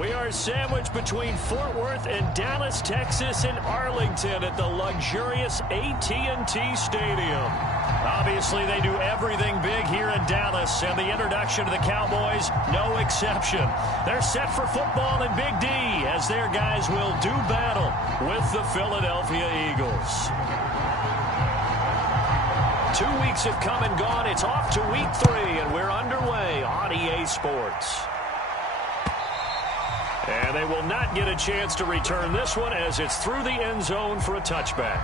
We are sandwiched between Fort Worth and Dallas, Texas, and Arlington at the luxurious AT&T Stadium. Obviously, they do everything big here in Dallas, and the introduction to the Cowboys, no exception. They're set for football in Big D as their guys will do battle with the Philadelphia Eagles. 2 weeks have come and gone. It's off to week 3, and we're underway on EA Sports. And they will not get a chance to return this one as it's through the end zone for a touchback.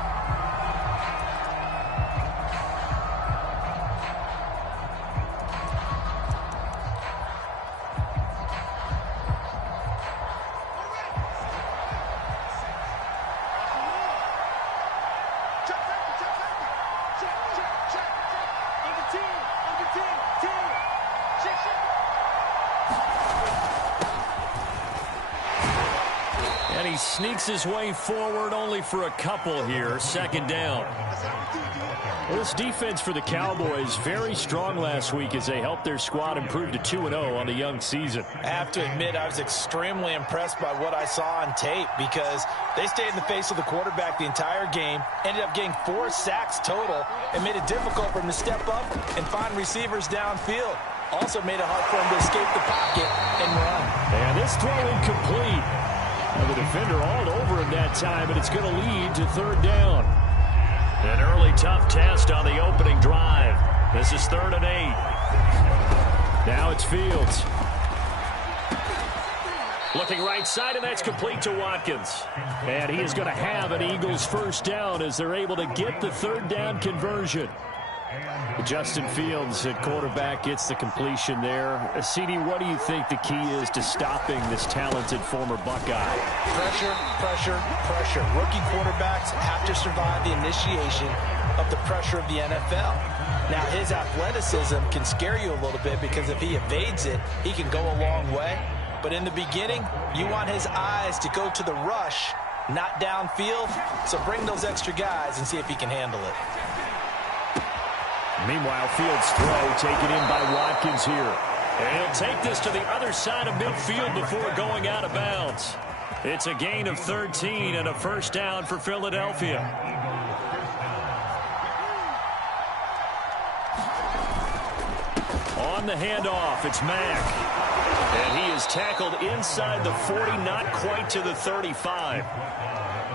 Sneaks his way forward only for a couple here. Second down. Well, this defense for the Cowboys very strong last week as they helped their squad improve to 2-0 on the young season. I have to admit I was extremely impressed by what I saw on tape because they stayed in the face of the quarterback the entire game, ended up getting 4 sacks total, and made it difficult for him to step up and find receivers downfield. Also made it hard for him to escape the pocket and run. And this throw incomplete. The defender all over him that time, and it's going to lead to third down. An early tough test on the opening drive. This is 3rd and 8. Now it's Fields. Looking right side, and that's complete to Watkins. And he is going to have an Eagles first down as they're able to get the third down conversion. Justin Fields at quarterback gets the completion there. CD, what do you think the key is to stopping this talented former Buckeye? Pressure, pressure, pressure. Rookie quarterbacks have to survive the initiation of the pressure of the NFL. Now, his athleticism can scare you a little bit because if he evades it, he can go a long way. But in the beginning, you want his eyes to go to the rush, not downfield. So bring those extra guys and see if he can handle it. Meanwhile, Fields' throw taken in by Watkins here. And he'll take this to the other side of midfield before going out of bounds. It's a gain of 13 and a first down for Philadelphia. On the handoff, it's Mack. And he is tackled inside the 40, not quite to the 35.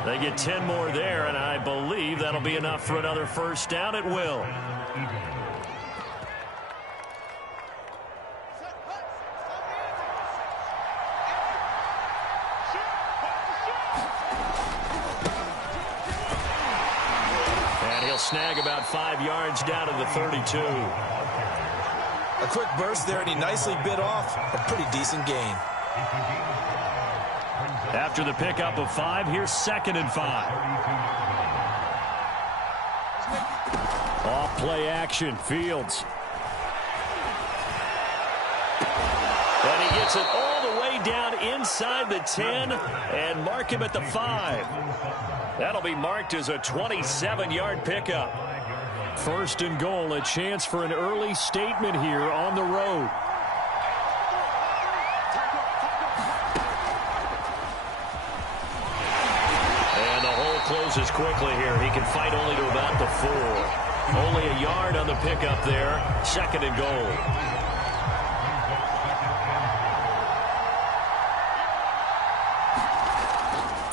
They get 10 more there, and I believe that'll be enough for another first down. It will. And he'll snag about 5 yards down to the 32. A quick burst there, and he nicely bit off a pretty decent gain. After the pickup of 5, here's 2nd and 5. Off play action, Fields. And he gets it all the way down inside the 10 and mark him at the 5. That'll be marked as a 27-yard pickup. 1st and goal, a chance for an early statement here on the road. And the hole closes quickly here. He can fight only to about the 4. Only a yard on the pickup there. 2nd and goal.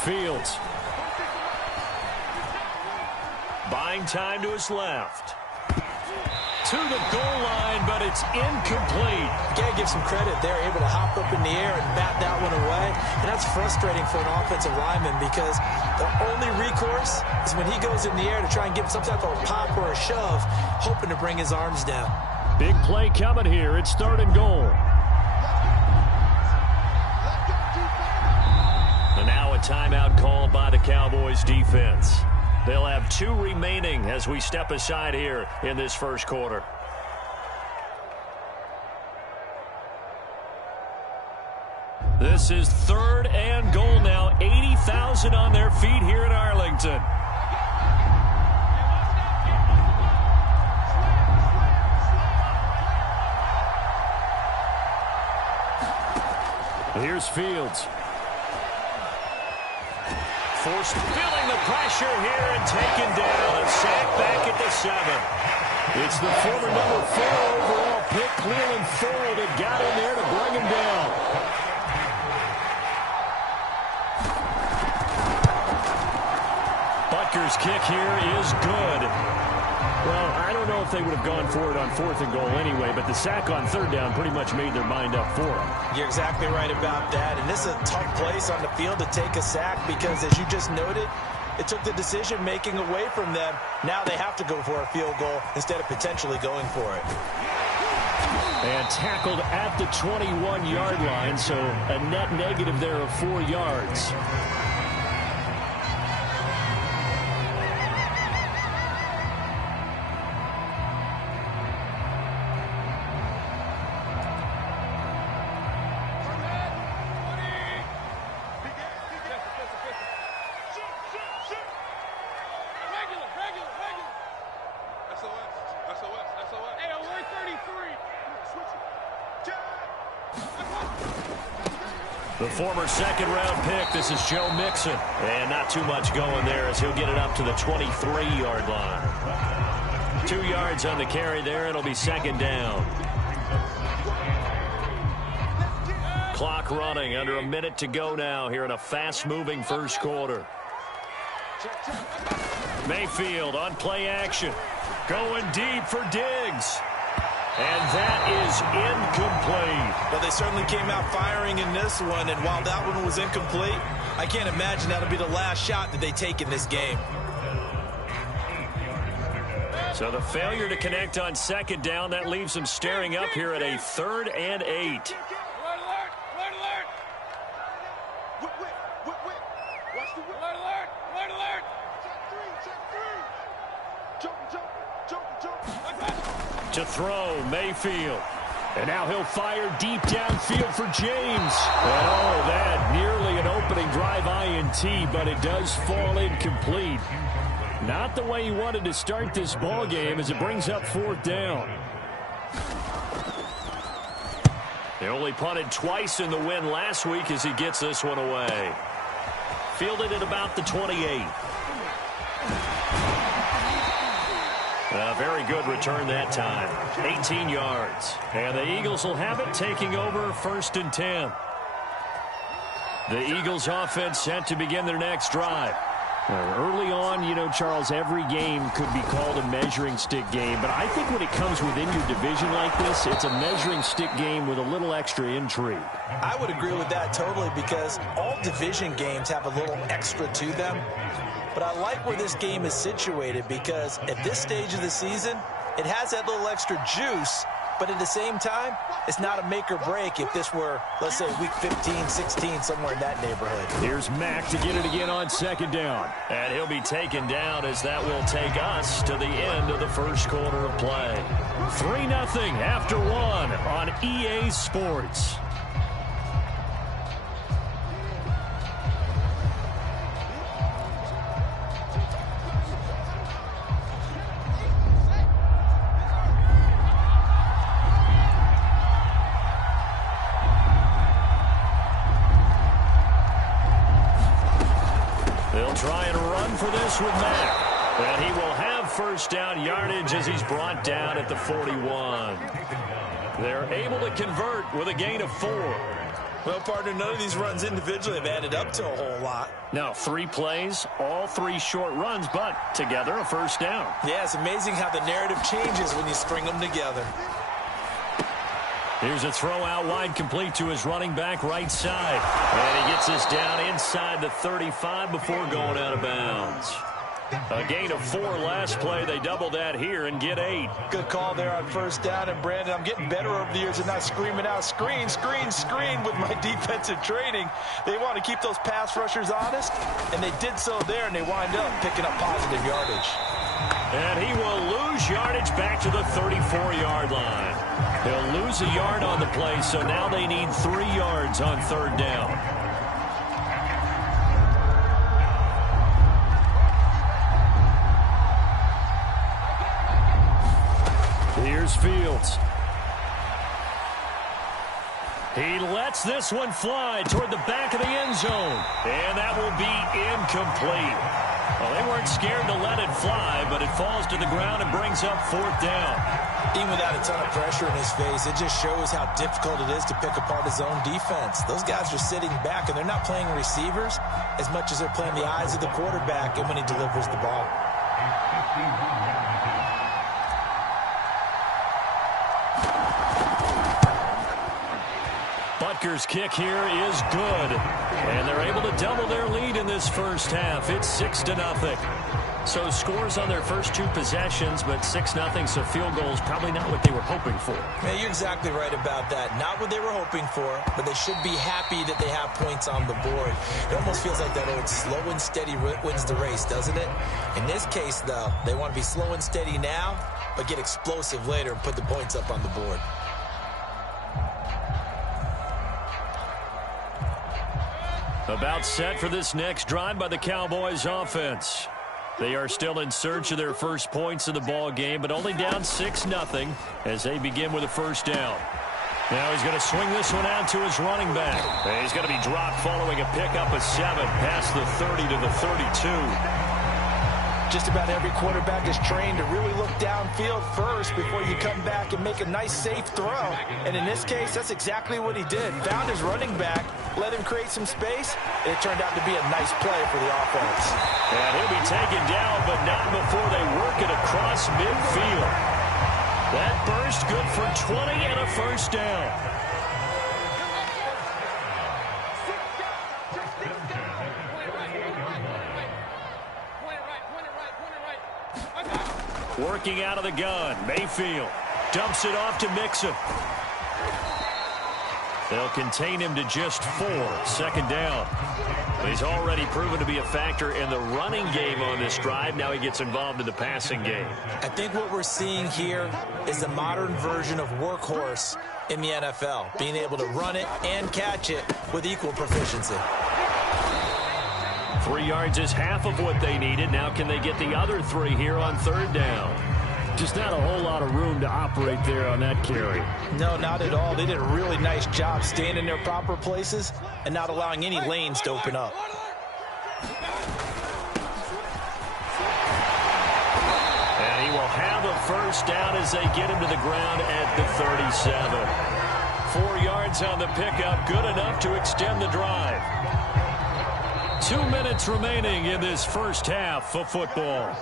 Fields. Buying time to his left. To the goal line, but it's incomplete. Gotta give some credit. They're able to hop up in the air and bat that one away. And that's frustrating for an offensive lineman because the only recourse is when he goes in the air to try and get some type of pop or a shove, hoping to bring his arms down. Big play coming here. It's 3rd and goal. And now a timeout called by the Cowboys defense. They'll have 2 remaining as we step aside here in this first quarter. This is 3rd and goal now. 80,000 on their feet here in Arlington. Here's Fields. Forced, feeling the pressure here and taken down. A sack back at the 7. It's the former number 4 overall pick, Cleveland Ford, that got in there to bring him down. Butker's kick here is good. Well, I don't know if they would have gone for it on 4th and goal anyway, but the sack on 3rd down pretty much made their mind up for them. You're exactly right about that, and this is a tough place on the field to take a sack because, as you just noted, it took the decision-making away from them. Now they have to go for a field goal instead of potentially going for it. And tackled at the 21-yard line, so a net negative there of 4 yards. The former second-round pick, this is Joe Mixon. And not too much going there as he'll get it up to the 23-yard line. 2 yards on the carry there. It'll be 2nd down. Clock running, under a minute to go now here in a fast-moving first quarter. Mayfield on play action. Going deep for Diggs. And that is incomplete. Well, they certainly came out firing in this one, and while that one was incomplete, I can't imagine that'll be the last shot that they take in this game. So the failure to connect on 2nd down, that leaves them staring up here at a 3rd and 8. To throw, Mayfield. And now he'll fire deep downfield for James. Oh, that nearly an opening drive INT, but it does fall incomplete. Not the way he wanted to start this ball game as it brings up 4th down. They only punted twice in the win last week as he gets this one away. Fielded at about the 28. Very good return that time. 18 yards. And the Eagles will have it, taking over 1st and 10. The Eagles offense set to begin their next drive. Early on, you know, Charles, every game could be called a measuring stick game. But I think when it comes within your division like this, it's a measuring stick game with a little extra intrigue. I would agree with that totally because all division games have a little extra to them. But I like where this game is situated because at this stage of the season, it has that little extra juice. But at the same time, it's not a make or break if this were, let's say, week 15, 16, somewhere in that neighborhood. Here's Mack to get it again on 2nd down. And he'll be taken down as that will take us to the end of the first quarter of play. 3-0 after 1 on EA Sports. Try and run for this with Mack. And he will have 1st down yardage as he's brought down at the 41. They're able to convert with a gain of 4. Well, partner, none of these runs individually have added up to a whole lot. Now, 3 plays, all 3 short runs, but together a 1st down. Yeah, it's amazing how the narrative changes when you string them together. Here's a throw out wide, complete to his running back right side. And he gets this down inside the 35 before going out of bounds. A gain of 4 last play. They double that here and get 8. Good call there on 1st down. And, Brandon, I'm getting better over the years and not screaming out, screen, screen, screen with my defensive training. They want to keep those pass rushers honest, and they did so there, and they wind up picking up positive yardage. And he will lose yardage back to the 34-yard line. He'll lose a yard on the play, so now they need 3 yards on 3rd down. Here's Fields. He lets this one fly toward the back of the end zone. And that will be incomplete. Well, they weren't scared to let it fly, but it falls to the ground and brings up 4th down. Even without a ton of pressure in his face, it just shows how difficult it is to pick apart his own defense. Those guys are sitting back, and they're not playing receivers as much as they're playing the eyes of the quarterback and when he delivers the ball. Butker's kick here is good. And they're able to double their lead in this first half. It's 6-0. So scores on their first 2 possessions, but 6-0, so field goals probably not what they were hoping for. Yeah, you're exactly right about that. Not what they were hoping for, but they should be happy that they have points on the board. It almost feels like that old slow and steady wins the race, doesn't it? In this case, though, they want to be slow and steady now, but get explosive later and put the points up on the board. About set for this next drive by the Cowboys offense. They are still in search of their first points of the ball game, but only down 6-0 as they begin with a first down. Now he's going to swing this one out to his running back. And he's going to be dropped following a pickup of 7 past the 30 to the 32. Just about every quarterback is trained to really look downfield first before you come back and make a nice, safe throw. And in this case, that's exactly what he did. Found his running back, let him create some space, and it turned out to be a nice play for the offense. And he'll be taken down, but not before they work it across midfield. That burst good for 20 and a first down. Working out of the gun, Mayfield dumps it off to Mixon. They'll contain him to just 4, 2nd down. He's already proven to be a factor in the running game on this drive. Now he gets involved in the passing game. I think what we're seeing here is the modern version of workhorse in the NFL, being able to run it and catch it with equal proficiency. 3 yards is half of what they needed. Now can they get the other 3 here on 3rd down? Just not a whole lot of room to operate there on that carry. No, not at all. They did a really nice job staying in their proper places and not allowing any lanes to open up. And he will have a first down as they get him to the ground at the 37. 4 yards on the pickup, good enough to extend the drive. 2 minutes remaining in this first half of football.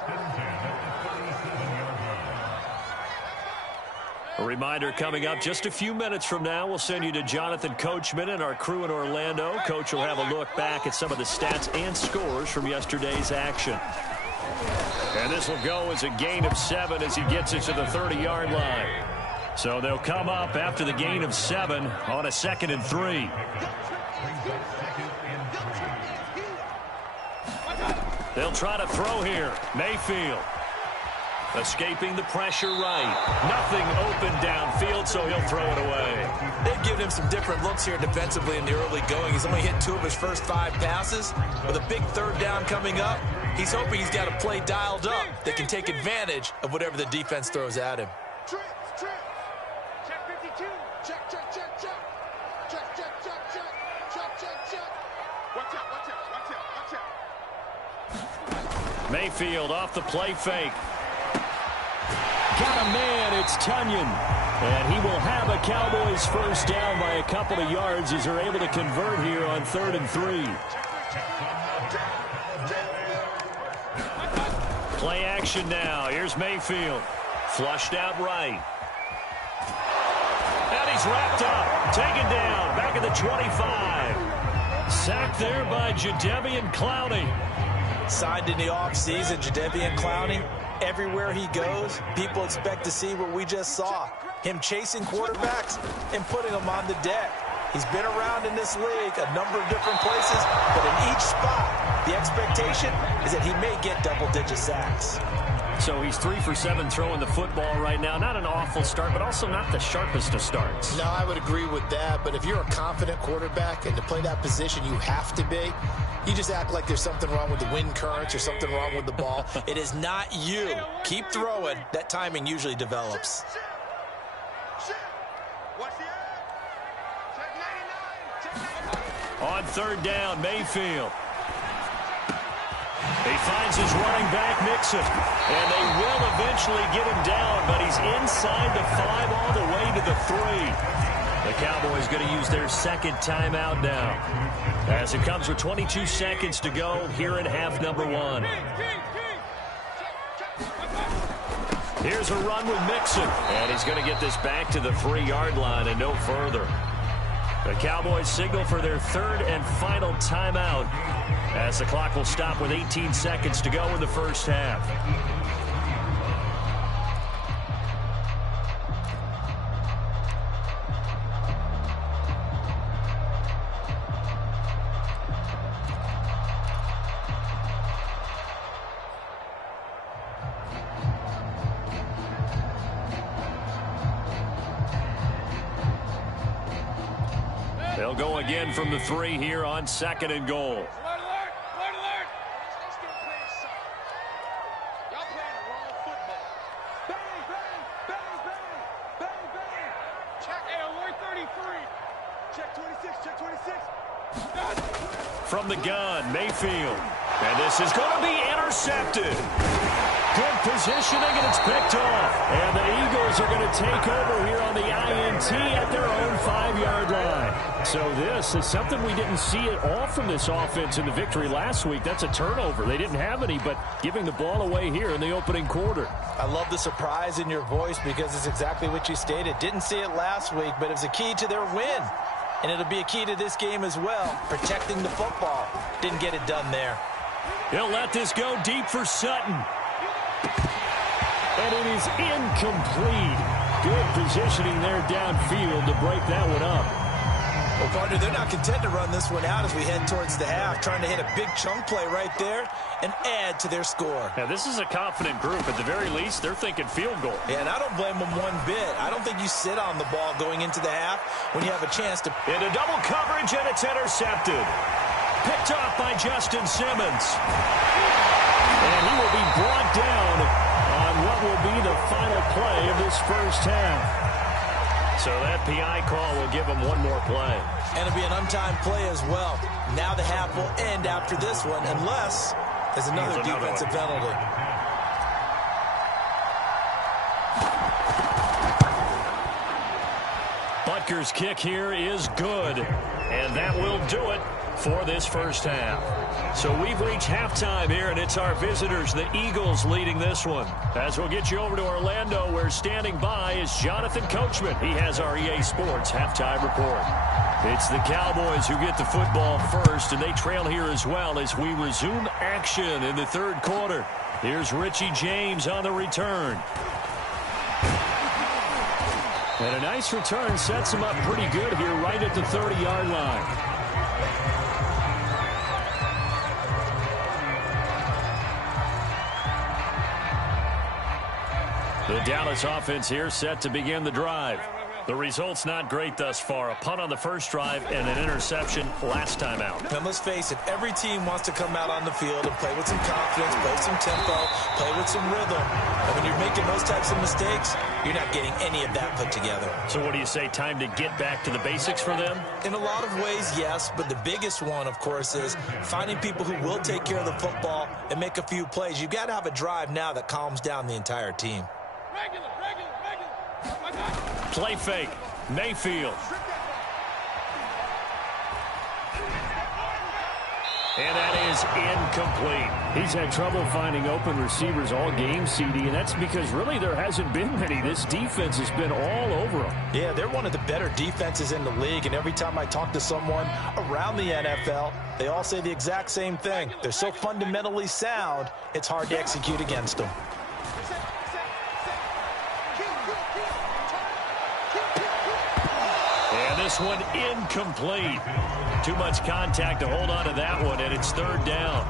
A reminder coming up just a few minutes from now, we'll send you to Jonathan Coachman and our crew in Orlando. Coach will have a look back at some of the stats and scores from yesterday's action. And this will go as a gain of 7 as he gets it to the 30-yard line. So they'll come up after the gain of 7 on a 2nd and 3. They'll try to throw here. Mayfield escaping the pressure right. Nothing open downfield, so he'll throw it away. They've given him some different looks here defensively in the early going. He's only hit 2 of his first 5 passes. With a big 3rd down coming up, he's hoping he's got a play dialed up that can take advantage of whatever the defense throws at him. Check 52. Check. Watch out. Mayfield off the play fake. Got a man, it's Tunyon. And he will have a Cowboys first down by a couple of yards as they're able to convert here on 3rd and 3. Play action now. Here's Mayfield. Flushed out right. And he's wrapped up. Taken down. Back at the 25. Sacked there by Jadeveon Clowney. Signed in the offseason, Jadeveon Clowney. Everywhere he goes, people expect to see what we just saw. Him chasing quarterbacks and putting them on the deck. He's been around in this league a number of different places, but in each spot, the expectation is that he may get double-digit sacks. So he's 3 for 7 throwing the football right now. Not an awful start, but also not the sharpest of starts. No, I would agree with that. But if you're a confident quarterback and to play that position you have to be, you just act like there's something wrong with the wind currents or something wrong with the ball. It is not you. Keep throwing. That timing usually develops. On third down, Mayfield. He finds his running back, Mixon. And they will eventually get him down, but he's inside the 5 all the way to the 3. The Cowboys going to use their second timeout now, as it comes with 22 seconds to go here in half number 1. Here's a run with Mixon, and he's going to get this back to the 3-yard line and no further. The Cowboys signal for their third and final timeout, as the clock will stop with 18 seconds to go in the first half. They'll go again from the 3 here on 2nd and goal. From the gun, Mayfield. And this is going to be intercepted. Good positioning, and it's picked off. And the Eagles are going to take over here on the INT at their own 5-yard line. So this is something we didn't see at all from this offense in the victory last week. That's a turnover. They didn't have any, but giving the ball away here in the opening quarter. I love the surprise in your voice because it's exactly what you stated. Didn't see it last week, but it was a key to their win. And it'll be a key to this game as well, protecting the football. Didn't get it done there. He'll let this go deep for Sutton. And it is incomplete. Good positioning there downfield to break that one up. Well, partner, they're not content to run this one out as we head towards the half, trying to hit a big chunk play right there and add to their score. Now, this is a confident group. At the very least, they're thinking field goal. Yeah, and I don't blame them one bit. I don't think you sit on the ball going into the half when you have a chance to. Into double coverage, and it's intercepted. Picked off by Justin Simmons. And he will be brought down on what will be the final play of this first half. So that PI call will give him one more play. And it'll be an untimed play as well. Now the half will end after this one, unless there's another defensive penalty. Butker's kick here is good. And that will do it for this first half. So we've reached halftime here, and it's our visitors, the Eagles, leading this one. As we'll get you over to Orlando, where standing by is Jonathan Coachman. He has our EA Sports halftime report. It's the Cowboys who get the football first, and they trail here as well as we resume action in the third quarter. Here's Richie James on the return. And a nice return sets him up pretty good here right at the 30-yard line. The Dallas offense here set to begin the drive. The result's not great thus far. A punt on the first drive and an interception last time out. And let's face it, every team wants to come out on the field and play with some confidence, play with some tempo, play with some rhythm. And when you're making those types of mistakes, you're not getting any of that put together. So what do you say, time to get back to the basics for them? In a lot of ways, yes, but the biggest one, of course, is finding people who will take care of the football and make a few plays. You've got to have a drive now that calms down the entire team. Regular. Play fake. Mayfield. And that is incomplete. He's had trouble finding open receivers all game, CD, and that's because really there hasn't been many. This defense has been all over them. Yeah, they're one of the better defenses in the league, and every time I talk to someone around the NFL, they all say the exact same thing. They're so fundamentally sound, it's hard to execute against them. And this one incomplete. Too much contact to hold on to that one, and it's third down.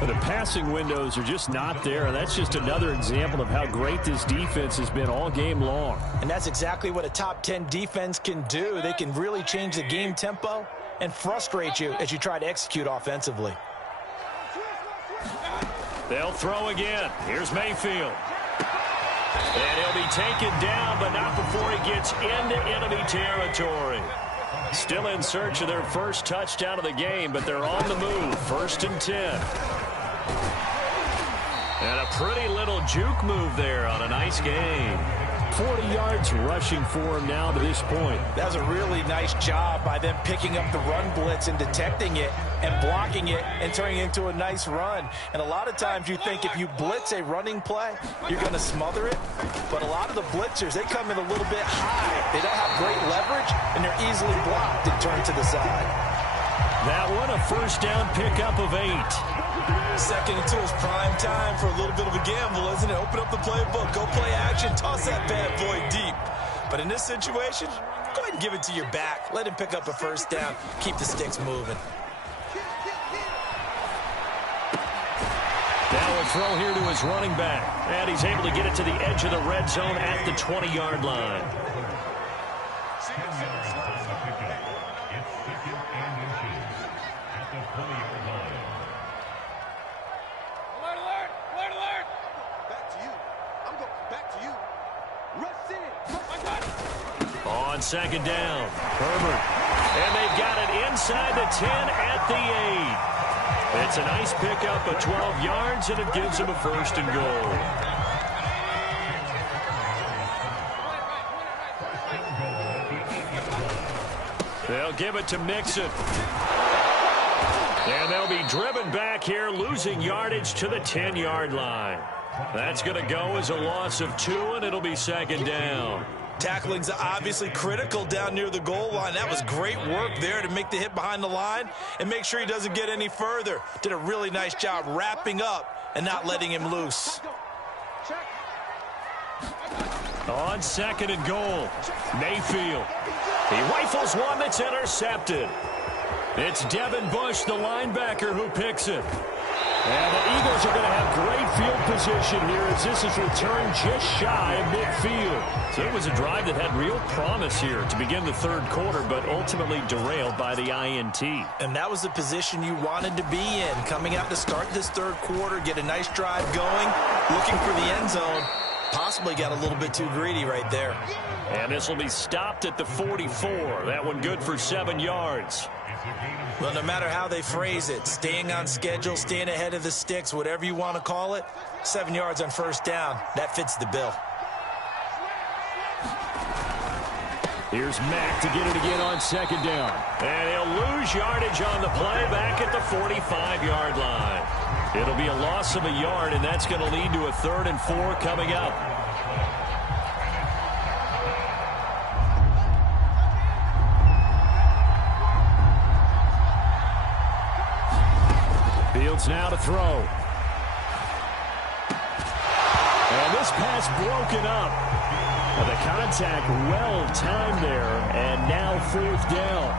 But the passing windows are just not there, and that's just another example of how great this defense has been all game long. And that's exactly what a top 10 defense can do. They can really change the game tempo and frustrate you as you try to execute offensively. They'll throw again. Here's Mayfield. And he'll be taken down, but not before he gets into enemy territory. Still in search of their first touchdown of the game, but they're on the move. 1st and 10. And a pretty little juke move there on a nice game. 40 yards rushing for him now to this point. That was a really nice job by them picking up the run blitz and detecting it and blocking it and turning it into a nice run. And a lot of times you think if you blitz a running play, you're going to smother it. But a lot of the blitzers, they come in a little bit high. They don't have great leverage, and they're easily blocked and turned to the side. That one, a first down pickup of 8. 2nd and 2 is prime time for a little bit of a gamble, isn't it? Open up the playbook, go play action, toss that bad boy deep. But in this situation, go ahead and give it to your back. Let him pick up a first down. Keep the sticks moving. Now a throw here to his running back. And he's able to get it to the edge of the red zone at the 20-yard line. On 2nd down, Herbert. And they've got it inside the 10 at the 8. It's a nice pickup of 12 yards, and it gives them a 1st and goal. They'll give it to Mixon. And they'll be driven back here, losing yardage to the 10-yard line. That's going to go as a loss of 2, and it'll be 2nd down. Tackling's obviously critical down near the goal line. That was great work there to make the hit behind the line and make sure he doesn't get any further. Did a really nice job wrapping up and not letting him loose. On 2nd and goal, Mayfield. He rifles one that's intercepted. It's Devin Bush, the linebacker, who picks it. And the Eagles are going to have great field position here as this is returned just shy of midfield. So it was a drive that had real promise here to begin the 3rd quarter, but ultimately derailed by the INT. And that was the position you wanted to be in. Coming out to start this 3rd quarter, get a nice drive going, looking for the end zone. Possibly got a little bit too greedy right there. And this will be stopped at the 44. That one good for 7 yards. Well, no matter how they phrase it, staying on schedule, staying ahead of the sticks, whatever you want to call it, 7 yards on 1st down, that fits the bill. Here's Mack to get it again on 2nd down. And he'll lose yardage on the play back at the 45-yard line. It'll be a loss of a yard, and that's going to lead to a 3rd and 4 coming up. Fields now to throw. And this pass broken up. And the contact well timed there, and now 4th down.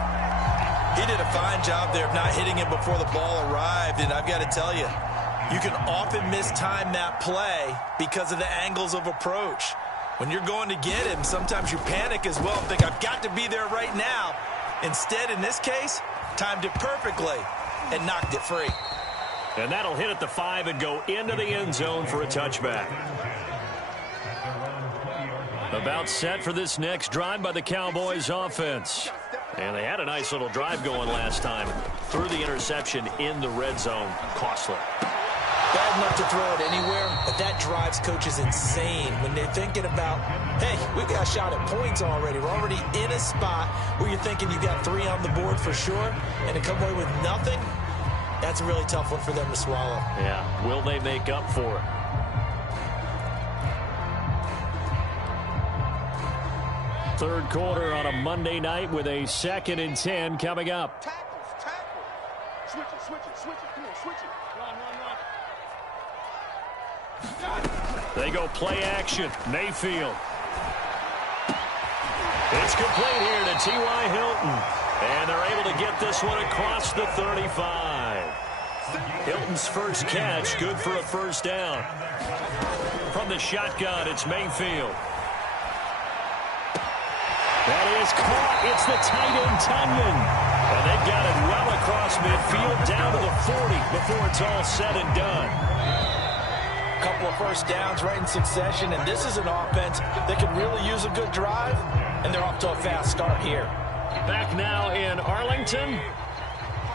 He did a fine job there of not hitting him before the ball arrived, and I've got to tell you, you can often mistime that play because of the angles of approach. When you're going to get him, sometimes you panic as well and think, I've got to be there right now. Instead, in this case, timed it perfectly and knocked it free. And that'll hit at the 5 and go into the end zone for a touchback. About set for this next drive by the Cowboys offense. And they had a nice little drive going last time. Threw the interception in the red zone. Costly. Bad enough to throw it anywhere, but that drives coaches insane when they're thinking about, hey, we got a shot at points already. We're already in a spot where you're thinking you got 3 on the board for sure, and to come away with nothing, that's a really tough one for them to swallow. Yeah, will they make up for it? Third quarter on a Monday night with a 2nd and 10 coming up. Tackles. Switch it. Come on, switch it. Run. They go play action. Mayfield. It's complete here to T.Y. Hilton. And they're able to get this one across the 35. Hilton's first catch, good for a 1st down. From the shotgun, it's Mayfield. That is caught. It's the tight end, Tunyon. And they've got it well across midfield down to the 40 before it's all said and done. Couple of 1st downs right in succession, and this is an offense that could really use a good drive, and they're off to a fast start here. Back now in Arlington.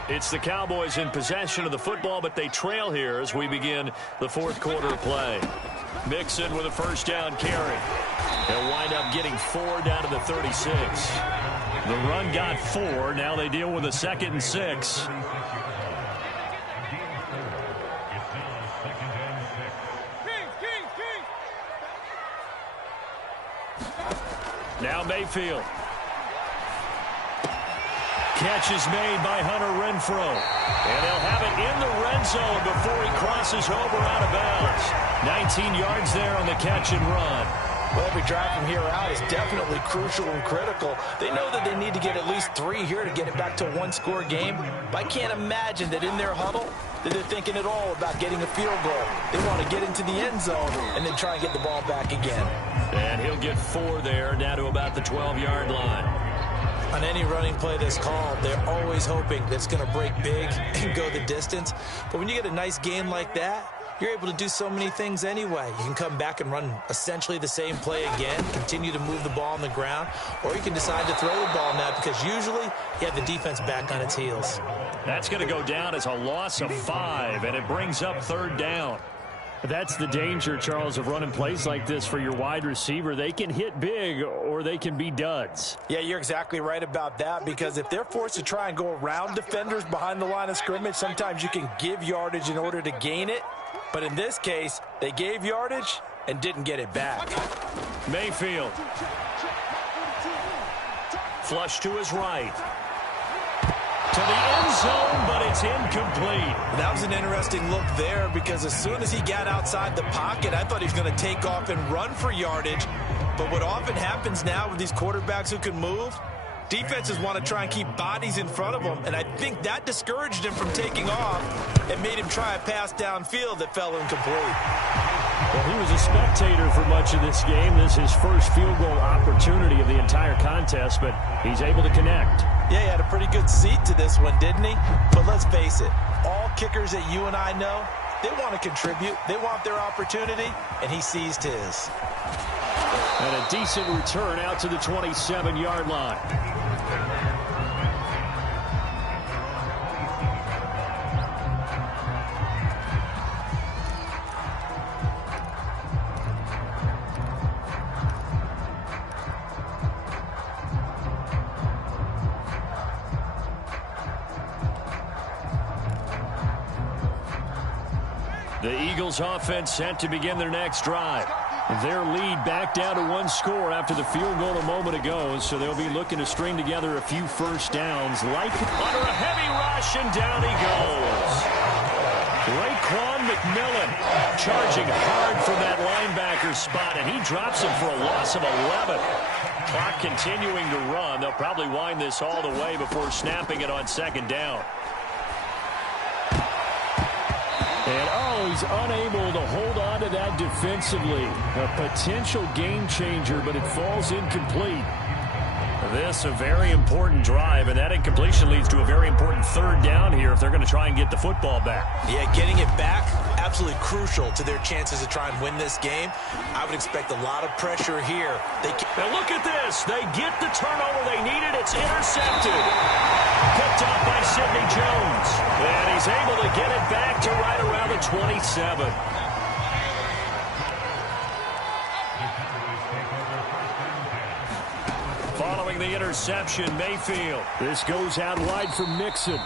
It's the Cowboys in possession of the football, but they trail here as we begin the fourth quarter of play. Mixon with a first down carry. They'll wind up getting 4 down to the 36. The run got 4. Now they deal with a 2nd and 6. Now Mayfield. Catch is made by Hunter Renfrow. And they'll have it in the red zone before he crosses over out of bounds. 19 yards there on the catch and run. Well, every drive from here out is definitely crucial and critical. They know that they need to get at least 3 here to get it back to a one-score game. But I can't imagine that in their huddle that they're thinking at all about getting a field goal. They want to get into the end zone and then try and get the ball back again. And he'll get 4 there, down to about the 12-yard line. On any running play that's called, they're always hoping that it's going to break big and go the distance. But when you get a nice game like that, you're able to do so many things anyway. You can come back and run essentially the same play again, continue to move the ball on the ground, or you can decide to throw the ball now because usually you have the defense back on its heels. That's going to go down as a loss of 5, and it brings up 3rd down. That's the danger, Charles, of running plays like this for your wide receiver. They can hit big or they can be duds. Yeah, you're exactly right about that, because if they're forced to try and go around defenders behind the line of scrimmage, sometimes you can give yardage in order to gain it. But in this case, they gave yardage and didn't get it back. Mayfield. Flush to his right. To the end zone, but it's incomplete. That was an interesting look there, because as soon as he got outside the pocket, I thought he was going to take off and run for yardage. But what often happens now with these quarterbacks who can move, defenses want to try and keep bodies in front of them, and I think that discouraged him from taking off and made him try a pass downfield that fell incomplete. Well, he was a spectator for much of this game. This is his first field goal opportunity of the entire contest, but he's able to connect. Yeah, he had a pretty good seat to this one, didn't he? But let's face it, all kickers that you and I know, they want to contribute. They want their opportunity, and he seized his. And a decent return out to the 27-yard line. The Eagles offense set to begin their next drive. Their lead back down to 1 score after the field goal a moment ago, so they'll be looking to string together a few first downs. Like under a heavy rush, and down he goes. Raekwon McMillan charging hard from that linebacker spot, and he drops him for a loss of 11. Clock continuing to run. They'll probably wind this all the way before snapping it on 2nd down. And, he's unable to hold on to that defensively. A potential game changer, but it falls incomplete. This a very important drive, and that incompletion leads to a very important 3rd down here if they're going to try and get the football back. Yeah, getting it back, absolutely crucial to their chances to try and win this game. I would expect a lot of pressure here. Now look at this. They get the turnover they needed. It's intercepted. Picked off by Sidney Jones. And he's able to get it back to right around the 27. Following the interception, Mayfield. This goes out wide for Mixon.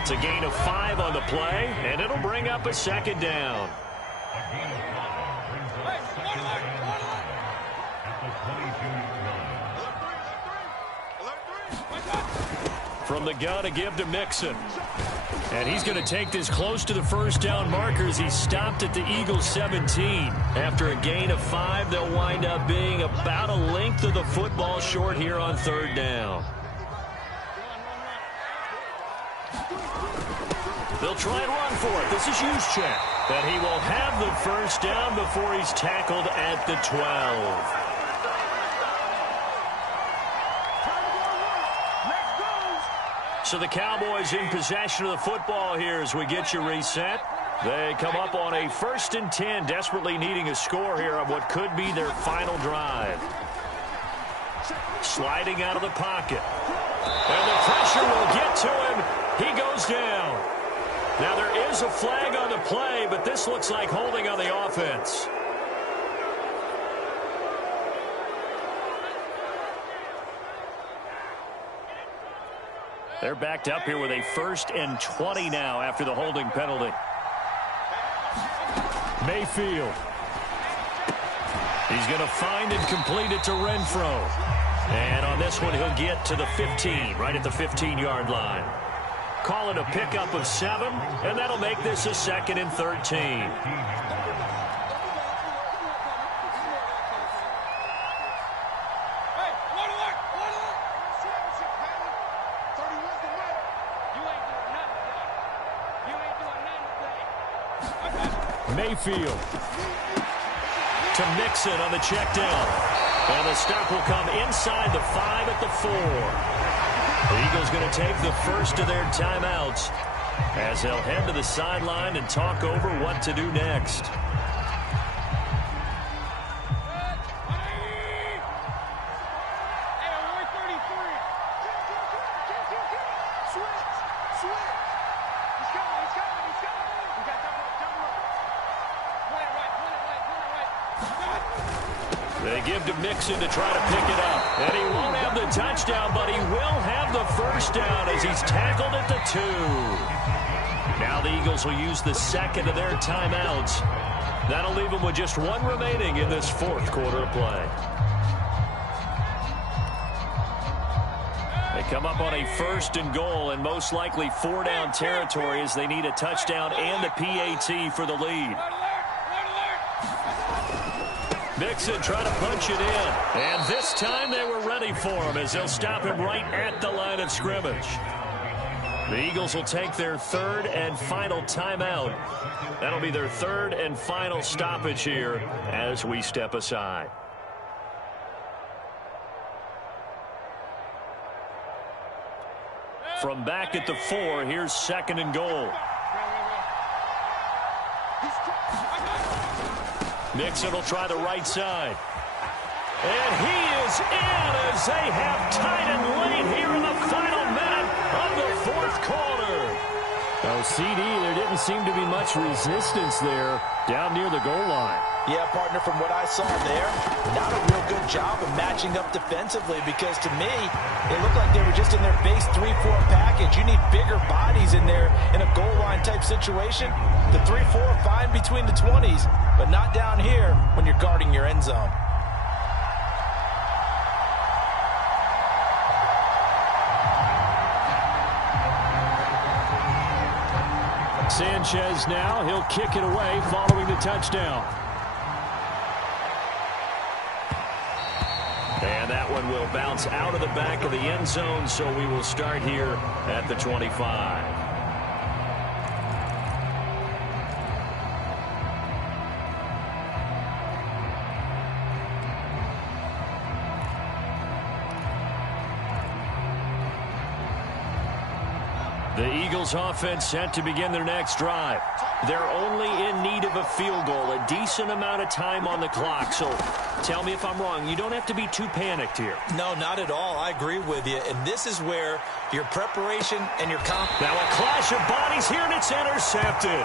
It's a gain of 5 on the play, and it'll bring up a 2nd down. From the gun to give to Mixon. And he's going to take this close to the first down markers. He's stopped at the Eagles 17. After a gain of 5, they'll wind up being about a length of the football short here on 3rd down. They'll try and run for it. This is Juszczyk. And he will have the first down before he's tackled at the 12. So the Cowboys in possession of the football here as we get you reset. They come up on a 1st and 10, desperately needing a score here on what could be their final drive. Sliding out of the pocket. And the pressure will get to him. He goes down. Now there is a flag on the play, but this looks like holding on the offense. They're backed up here with a 1st and 20 now after the holding penalty. Mayfield. He's going to find and complete it to Renfro. And on this one, he'll get to the 15, right at the 15-yard line. Call it a pickup of 7, and that'll make this a 2nd and 13. Mayfield to Mixon on the check down. And the stop will come inside the 5 at the 4. The Eagles going to take the first of their timeouts as they'll head to the sideline and talk over what to do next. They give to Mixon to try to pick it up. And he won't have the touchdown, but he will have the first down as he's tackled at the 2. Now the Eagles will use the 2nd of their timeouts. That'll leave them with just 1 remaining in this 4th quarter of play. They come up on a 1st and goal and most likely 4-down territory as they need a touchdown and a PAT for the lead. Mixon trying to punch it in. And this time they were ready for him as they'll stop him right at the line of scrimmage. The Eagles will take their 3rd and final timeout. That'll be their 3rd and final stoppage here as we step aside. From back at the 4, here's 2nd and goal. Mixon will try the right side. And he is in as they have tied it late here in the final minute of the 4th quarter. Oh, CD, there didn't seem to be much resistance there down near the goal line. Yeah, partner, from what I saw there, not a real good job of matching up defensively because to me, it looked like they were just in their base 3-4 package. You need bigger bodies in there in a goal line type situation. The 3-4 fine between the 20s, but not down here when you're guarding your end zone. Sanchez now, he'll kick it away following the touchdown. And that one will bounce out of the back of the end zone, so we will start here at the 25. The Eagles offense set to begin their next drive. They're only in need of a field goal, a decent amount of time on the clock. So tell me if I'm wrong. You don't have to be too panicked here. No, not at all. I agree with you. And this is where your preparation and your confidence. Now a clash of bodies here, and it's intercepted.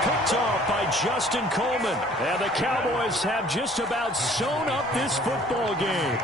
Picked off by Justin Coleman. And the Cowboys have just about sewn up this football game.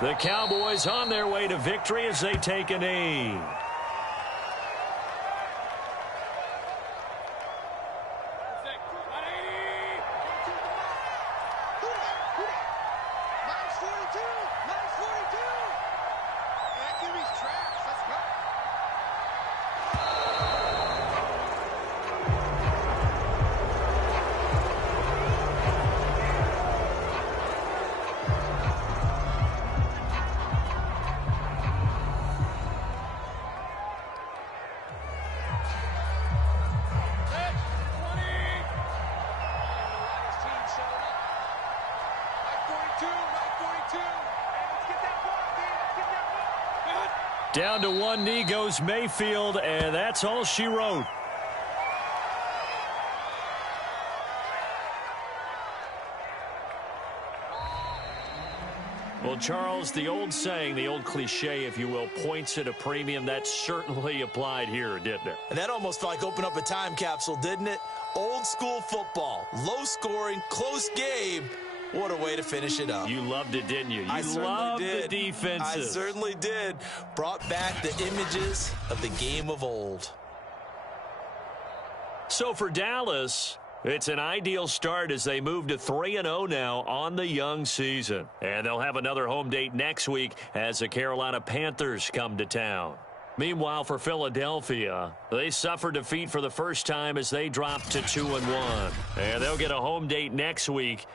The Cowboys on their way to victory as they take a knee. Down to one knee goes Mayfield, and that's all she wrote. Well, Charles, the old saying, the old cliche, if you will, points at a premium. That certainly applied here, didn't it? And that almost felt like opened up a time capsule, didn't it? Old school football, low scoring, close game. What a way to finish it up. You loved it, didn't you? You I certainly loved did. the defenses. I certainly did. Brought back the images of the game of old. So for Dallas, it's an ideal start as they move to 3-0 now on the young season. And they'll have another home date next week as the Carolina Panthers come to town. Meanwhile, for Philadelphia, they suffered defeat for the first time as they dropped to 2-1. And they'll get a home date next week